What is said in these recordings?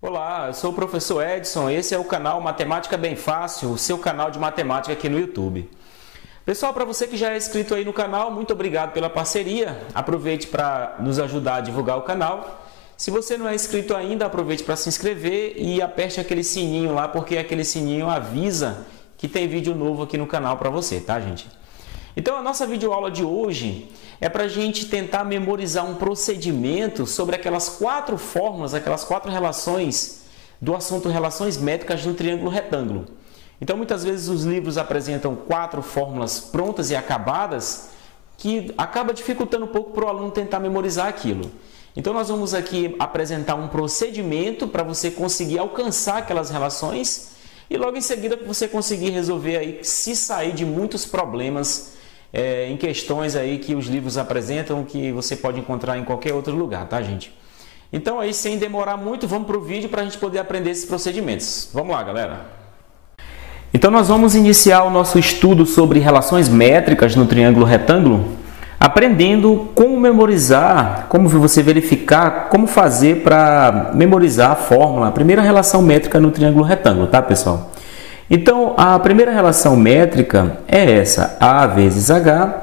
Olá, eu sou o professor Edson, esse é o canal Matemática Bem Fácil, o seu canal de matemática aqui no YouTube. Pessoal, para você que já é inscrito aí no canal, muito obrigado pela parceria, aproveite para nos ajudar a divulgar o canal. Se você não é inscrito ainda, aproveite para se inscrever e aperte aquele sininho lá, porque aquele sininho avisa que tem vídeo novo aqui no canal para você, tá, gente? Então, a nossa videoaula de hoje é para a gente tentar memorizar um procedimento sobre aquelas 4 fórmulas, aquelas 4 relações do assunto relações métricas no triângulo retângulo. Então, muitas vezes os livros apresentam 4 fórmulas prontas e acabadas que acaba dificultando um pouco para o aluno tentar memorizar aquilo. Então, nós vamos aqui apresentar um procedimento para você conseguir alcançar aquelas relações e logo em seguida você conseguir resolver aí, se sair de muitos problemas em questões aí que os livros apresentam, que você pode encontrar em qualquer outro lugar, tá, gente? Então aí, sem demorar muito, vamos para o vídeo para a gente poder aprender esses procedimentos. Vamos lá, galera! Então nós vamos iniciar o nosso estudo sobre relações métricas no triângulo retângulo, aprendendo como memorizar, como você verificar, como fazer para memorizar a fórmula, a primeira relação métrica no triângulo retângulo, tá, pessoal? Então, a primeira relação métrica é essa, A vezes H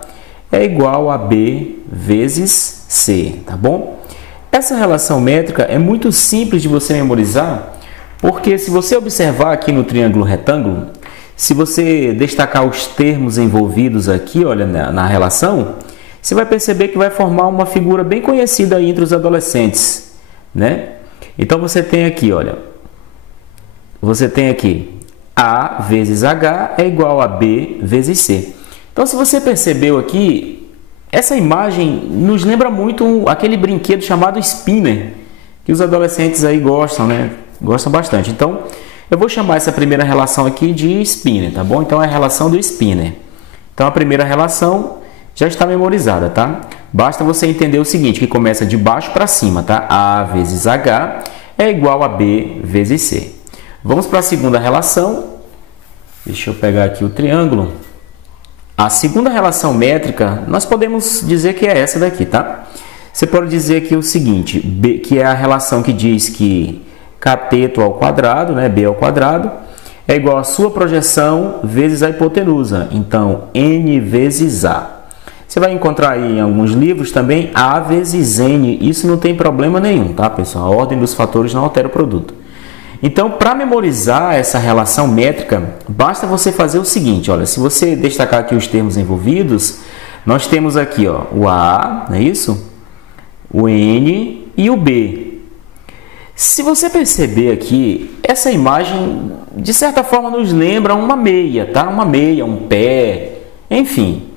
é igual a B vezes C, tá bom? Essa relação métrica é muito simples de você memorizar, porque se você observar aqui no triângulo retângulo, se você destacar os termos envolvidos aqui, olha, na relação, você vai perceber que vai formar uma figura bem conhecida aí entre os adolescentes, né? Então, você tem aqui, olha, você tem aqui A vezes H é igual a B vezes C. Então, se você percebeu aqui, essa imagem nos lembra muito aquele brinquedo chamado spinner, que os adolescentes aí gostam, né? Gostam bastante. Então, eu vou chamar essa primeira relação aqui de spinner, tá bom? Então, é a relação do spinner. Então, a primeira relação já está memorizada, tá? Basta você entender o seguinte, que começa de baixo para cima, tá? A vezes H é igual a B vezes C. Vamos para a segunda relação. Deixa eu pegar aqui o triângulo. A segunda relação métrica, nós podemos dizer que é essa daqui, tá? Você pode dizer aqui o seguinte, que é a relação que diz que cateto ao quadrado, né, B ao quadrado, é igual a sua projeção vezes a hipotenusa. Então, N vezes A. Você vai encontrar aí em alguns livros também A vezes N. Isso não tem problema nenhum, tá, pessoal? A ordem dos fatores não altera o produto. Então, para memorizar essa relação métrica, basta você fazer o seguinte, olha, se você destacar aqui os termos envolvidos, nós temos aqui, ó, o A, não é isso? O N e o B. Se você perceber aqui, essa imagem, de certa forma, nos lembra uma meia, tá? Uma meia, um pé, enfim.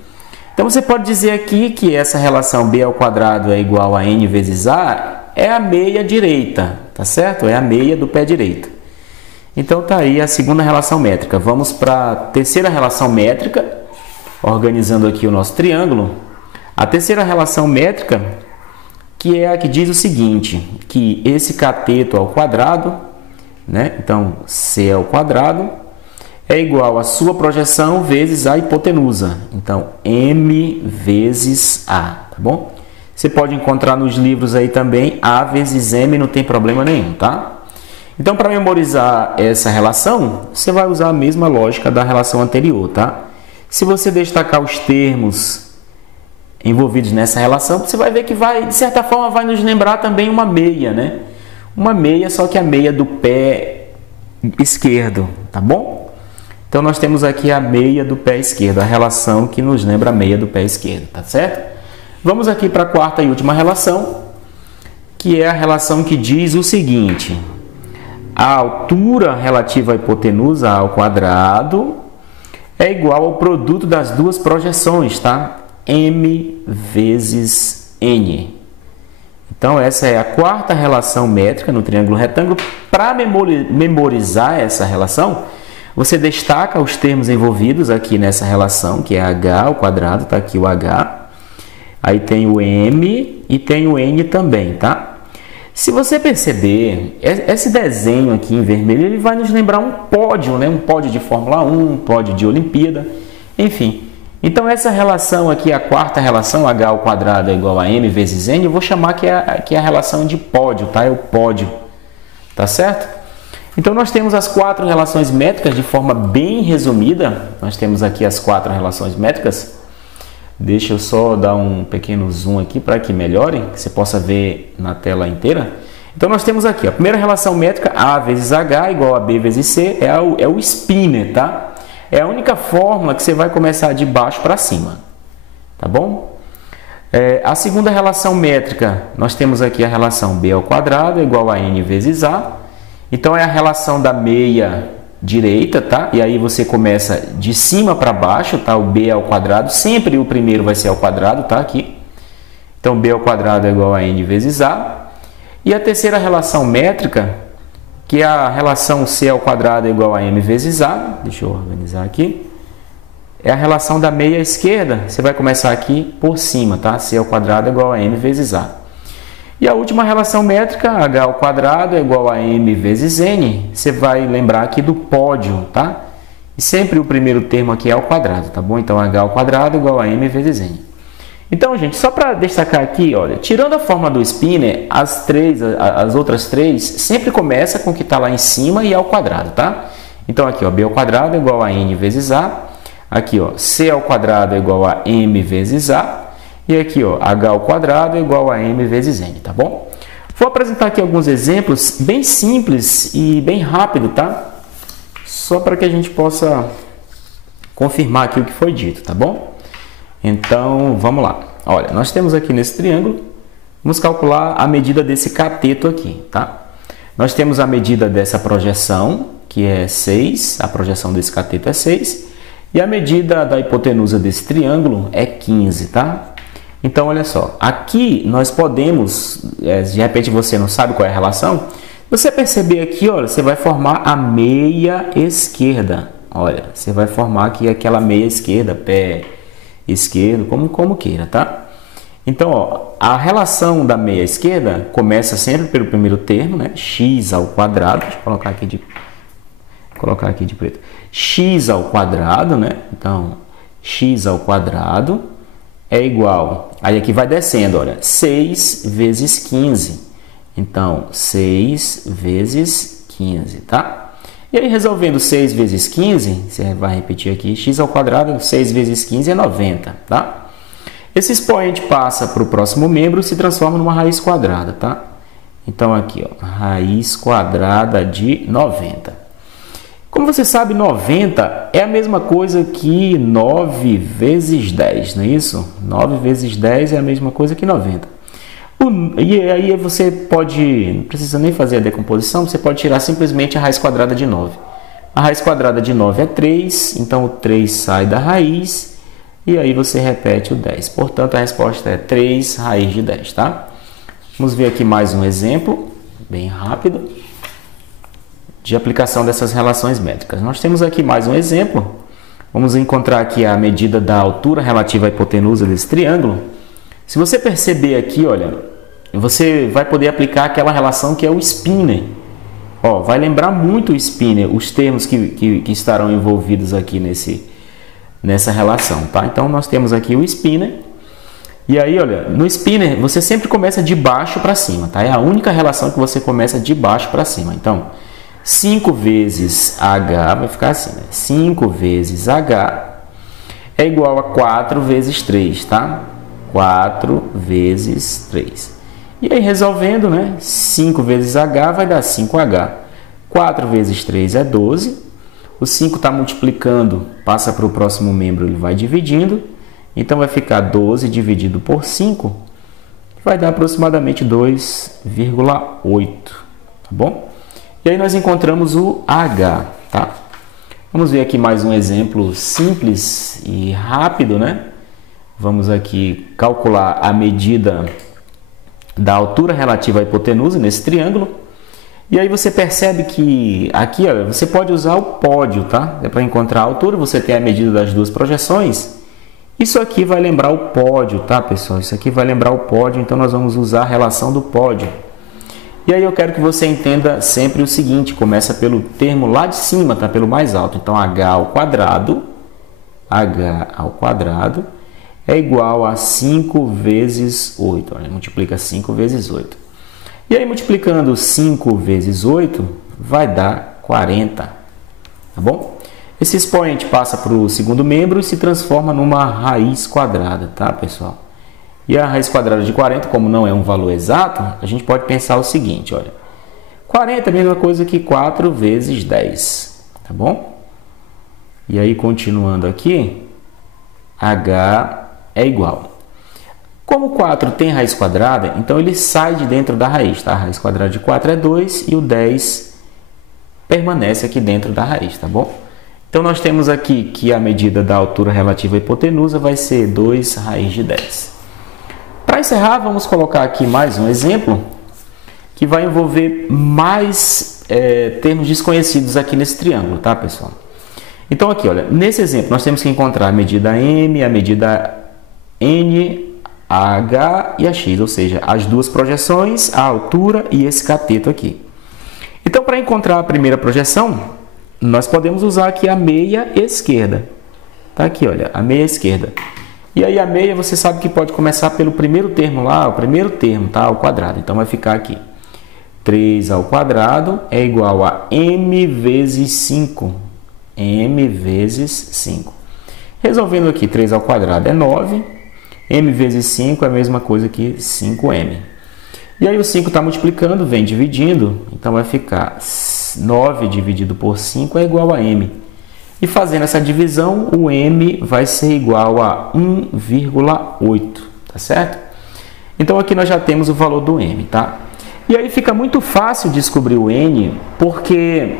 Então, você pode dizer aqui que essa relação B ao quadrado é igual a N vezes A, é a meia direita, tá certo? É a meia do pé direito. Então, tá aí a segunda relação métrica. Vamos para a terceira relação métrica, organizando aqui o nosso triângulo. A terceira relação métrica, que é a que diz o seguinte, que esse cateto ao quadrado, né? Então, C ao quadrado, é igual a sua projeção vezes a hipotenusa. Então, M vezes A, tá bom? Você pode encontrar nos livros aí também A vezes M, não tem problema nenhum, tá? Então, para memorizar essa relação, você vai usar a mesma lógica da relação anterior, tá? Se você destacar os termos envolvidos nessa relação, você vai ver que vai, de certa forma, vai nos lembrar também uma meia, né? Uma meia, só que a meia do pé esquerdo, tá bom? Então, nós temos aqui a meia do pé esquerdo, a relação que nos lembra a meia do pé esquerdo, tá certo? Vamos aqui para a quarta e última relação, que é a relação que diz o seguinte, a altura relativa à hipotenusa ao quadrado é igual ao produto das duas projeções, tá? M vezes N. Então, essa é a quarta relação métrica no triângulo retângulo. Para memorizar essa relação, você destaca os termos envolvidos aqui nessa relação, que é H ao quadrado, tá aqui o H. Aí tem o M e tem o N também, tá? Se você perceber, esse desenho aqui em vermelho, ele vai nos lembrar um pódio, né? Um pódio de Fórmula 1, um pódio de Olimpíada, enfim. Então, essa relação aqui, a quarta relação, H ao quadrado é igual a M vezes N, eu vou chamar que é a relação de pódio, tá? É o pódio, tá certo? Então nós temos as 4 relações métricas de forma bem resumida. Nós temos aqui as 4 relações métricas. Deixa eu só dar um pequeno zoom aqui para que melhore, que você possa ver na tela inteira. Então nós temos aqui a primeira relação métrica, A vezes H igual a B vezes C, é o spinner, tá? É a única fórmula que você vai começar de baixo para cima, tá bom? A segunda relação métrica, nós temos aqui a relação B ao quadrado igual a N vezes A. Então é a relação da meia direita, tá? E aí você começa de cima para baixo, tá? O B ao quadrado, sempre o primeiro vai ser ao quadrado, tá? Aqui. Então B ao quadrado é igual a N vezes A. E a terceira relação métrica, que é a relação C ao quadrado é igual a M vezes A. Deixa eu organizar aqui. É a relação da meia esquerda. Você vai começar aqui por cima, tá? C ao quadrado é igual a M vezes A. E a última relação métrica, H ao quadrado é igual a M vezes N. Você vai lembrar aqui do pódio, tá? E sempre o primeiro termo aqui é ao quadrado, tá bom? Então H ao quadrado é igual a M vezes N. Então, gente, só para destacar aqui, olha, tirando a forma do spinner, as outras três sempre começa com o que está lá em cima e ao quadrado, tá? Então aqui, ó, B ao quadrado é igual a N vezes A. Aqui, ó, C ao quadrado é igual a M vezes A. E aqui, ó, H ao quadrado é igual a M vezes N, tá bom? Vou apresentar aqui alguns exemplos bem simples e bem rápido, tá? Só para que a gente possa confirmar aqui o que foi dito, tá bom? Então, vamos lá. Olha, nós temos aqui nesse triângulo, vamos calcular a medida desse cateto aqui, tá? Nós temos a medida dessa projeção, que é 6, a projeção desse cateto é 6, e a medida da hipotenusa desse triângulo é 15, tá? Então, olha só, aqui nós podemos, de repente você não sabe qual é a relação, você perceber aqui, olha, você vai formar a meia esquerda. Olha, você vai formar aqui aquela meia esquerda, pé esquerdo, como queira, tá? Então, ó, a relação da meia esquerda começa sempre pelo primeiro termo, né? X ao quadrado, deixa eu colocar aqui de preto. X ao quadrado, né? Então, x ao quadrado é igual, aí aqui vai descendo, olha, 6 vezes 15. Então, 6 vezes 15, tá? E aí, resolvendo 6 vezes 15, você vai repetir aqui, x ao quadrado, 6 vezes 15 é 90, tá? Esse expoente passa para o próximo membro e se transforma numa raiz quadrada, tá? Então, aqui, ó, raiz quadrada de 90. Como você sabe, 90 é a mesma coisa que 9 vezes 10, não é isso? 9 vezes 10 é a mesma coisa que 90. E aí você pode, não precisa nem fazer a decomposição, você pode tirar simplesmente a raiz quadrada de 9. A raiz quadrada de 9 é 3, então o 3 sai da raiz e aí você repete o 10. Portanto, a resposta é 3 raiz de 10, tá? Vamos ver aqui mais um exemplo, bem rápido, de aplicação dessas relações métricas. Nós temos aqui mais um exemplo. Vamos encontrar aqui a medida da altura relativa à hipotenusa desse triângulo. Se você perceber aqui, olha, você vai poder aplicar aquela relação que é o spinner. Ó, vai lembrar muito o spinner, os termos que estarão envolvidos aqui nessa relação, tá? Então, nós temos aqui o spinner. E aí, olha, no spinner, você sempre começa de baixo para cima, tá? É a única relação que você começa de baixo para cima. Então, 5 vezes H vai ficar assim, né? 5 vezes H é igual a 4 vezes 3, tá? 4 vezes 3. E aí, resolvendo, né? 5 vezes H vai dar 5H. 4 vezes 3 é 12. O 5 está multiplicando, passa para o próximo membro, ele vai dividindo. Então, vai ficar 12 dividido por 5, que vai dar aproximadamente 2,8, tá bom? E aí, nós encontramos o H, tá? Vamos ver aqui mais um exemplo simples e rápido, né? Vamos aqui calcular a medida da altura relativa à hipotenusa nesse triângulo. E aí você percebe que aqui, ó, você pode usar o pódio, tá? É para encontrar a altura, você tem a medida das duas projeções. Isso aqui vai lembrar o pódio, tá, pessoal? Isso aqui vai lembrar o pódio, então nós vamos usar a relação do pódio. E aí eu quero que você entenda sempre o seguinte, começa pelo termo lá de cima, tá? Pelo mais alto. Então, H ao quadrado é igual a 5 vezes 8. Olha, multiplica 5 vezes 8. E aí, multiplicando 5 vezes 8, vai dar 40, tá bom? Esse expoente passa para o segundo membro e se transforma numa raiz quadrada, tá, pessoal? E a raiz quadrada de 40, como não é um valor exato, a gente pode pensar o seguinte, olha. 40 é a mesma coisa que 4 vezes 10, tá bom? E aí, continuando aqui, h é igual. Como 4 tem raiz quadrada, então ele sai de dentro da raiz, tá? A raiz quadrada de 4 é 2 e o 10 permanece aqui dentro da raiz, tá bom? Então, nós temos aqui que a medida da altura relativa à hipotenusa vai ser 2 raiz de 10. Para encerrar, vamos colocar aqui mais um exemplo que vai envolver mais termos desconhecidos aqui nesse triângulo, tá, pessoal? Então, aqui, olha, nesse exemplo, nós temos que encontrar a medida M, a medida N, a H e a X, ou seja, as duas projeções, a altura e esse cateto aqui. Então, para encontrar a primeira projeção, nós podemos usar aqui a meia esquerda. Tá aqui, olha, a meia esquerda. E aí a meia, você sabe que pode começar pelo primeiro termo lá, o primeiro termo, tá? Ao quadrado. Então, vai ficar aqui. 3 ao quadrado é igual a m vezes 5. m vezes 5. Resolvendo aqui, 3 ao quadrado é 9. M vezes 5 é a mesma coisa que 5m. E aí o 5 está multiplicando, vem dividindo, então vai ficar 9 dividido por 5 é igual a m. E fazendo essa divisão, o m vai ser igual a 1,8, tá certo? Então aqui nós já temos o valor do m, tá? E aí fica muito fácil descobrir o n, porque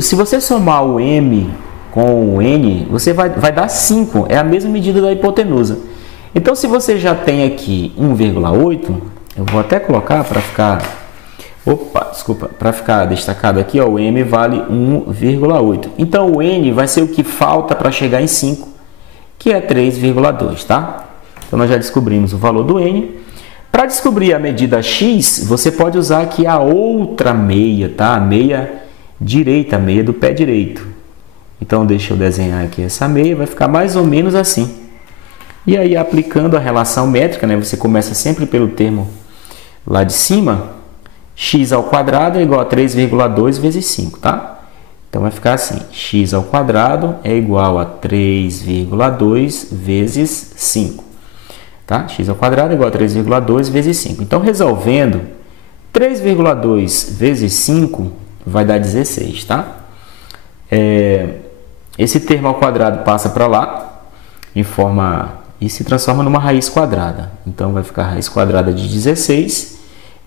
se você somar o m com o n, você vai dar 5, é a mesma medida da hipotenusa. Então, se você já tem aqui 1,8, eu vou até colocar para ficar... Opa, desculpa, para ficar destacado aqui, ó, o m vale 1,8. Então, o n vai ser o que falta para chegar em 5, que é 3,2, tá? Então, nós já descobrimos o valor do n. Para descobrir a medida x, você pode usar aqui a outra meia, tá? A meia direita, a meia do pé direito. Então, deixa eu desenhar aqui essa meia, vai ficar mais ou menos assim. E aí, aplicando a relação métrica, né, você começa sempre pelo termo lá de cima, x ao quadrado é igual a 3,2 vezes 5, tá? Então, vai ficar assim, x ao quadrado é igual a 3,2 vezes 5, tá? X ao quadrado é igual a 3,2 vezes 5. Então, resolvendo, 3,2 vezes 5 vai dar 16, tá? Esse termo ao quadrado passa para lá e se transforma numa raiz quadrada. Então, vai ficar a raiz quadrada de 16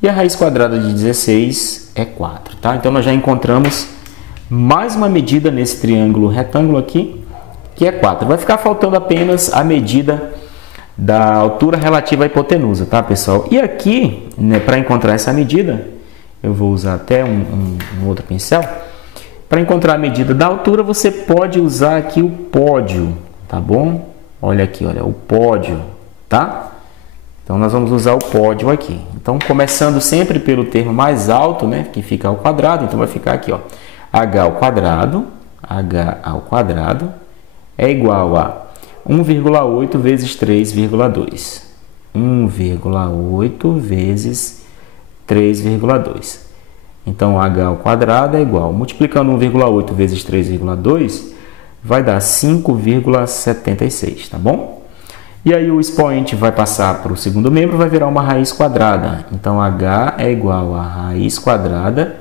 e a raiz quadrada de 16 é 4. Tá? Então, nós já encontramos mais uma medida nesse triângulo retângulo aqui, que é 4. Vai ficar faltando apenas a medida da altura relativa à hipotenusa, tá, pessoal? E aqui, né, para encontrar essa medida, eu vou usar até um outro pincel. Para encontrar a medida da altura, você pode usar aqui o pódio, tá bom? Olha aqui, olha, o pódio, tá? Então, nós vamos usar o pódio aqui. Então, começando sempre pelo termo mais alto, né, que fica ao quadrado. Então, vai ficar aqui, ó, h ao quadrado é igual a 1,8 vezes 3,2. 1,8 vezes 3,2. Então, h ao quadrado é igual, multiplicando 1,8 vezes 3,2, vai dar 5,76, tá bom? E aí o expoente vai passar para o segundo membro, vai virar uma raiz quadrada. Então, h é igual a raiz quadrada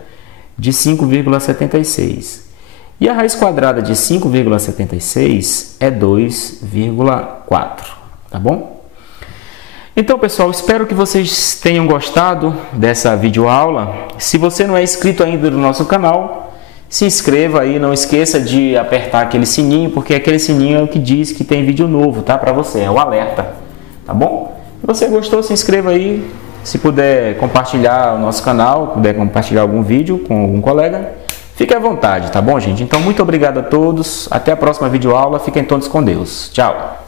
de 5,76. E a raiz quadrada de 5,76 é 2,4, tá bom? Então, pessoal, espero que vocês tenham gostado dessa videoaula. Se você não é inscrito ainda no nosso canal, se inscreva aí, não esqueça de apertar aquele sininho, porque aquele sininho é o que diz que tem vídeo novo, tá? Para você, é o alerta, tá bom? Se você gostou, se inscreva aí. Se puder compartilhar o nosso canal, puder compartilhar algum vídeo com algum colega, fique à vontade, tá bom, gente? Então, muito obrigado a todos. Até a próxima videoaula. Fiquem todos com Deus. Tchau!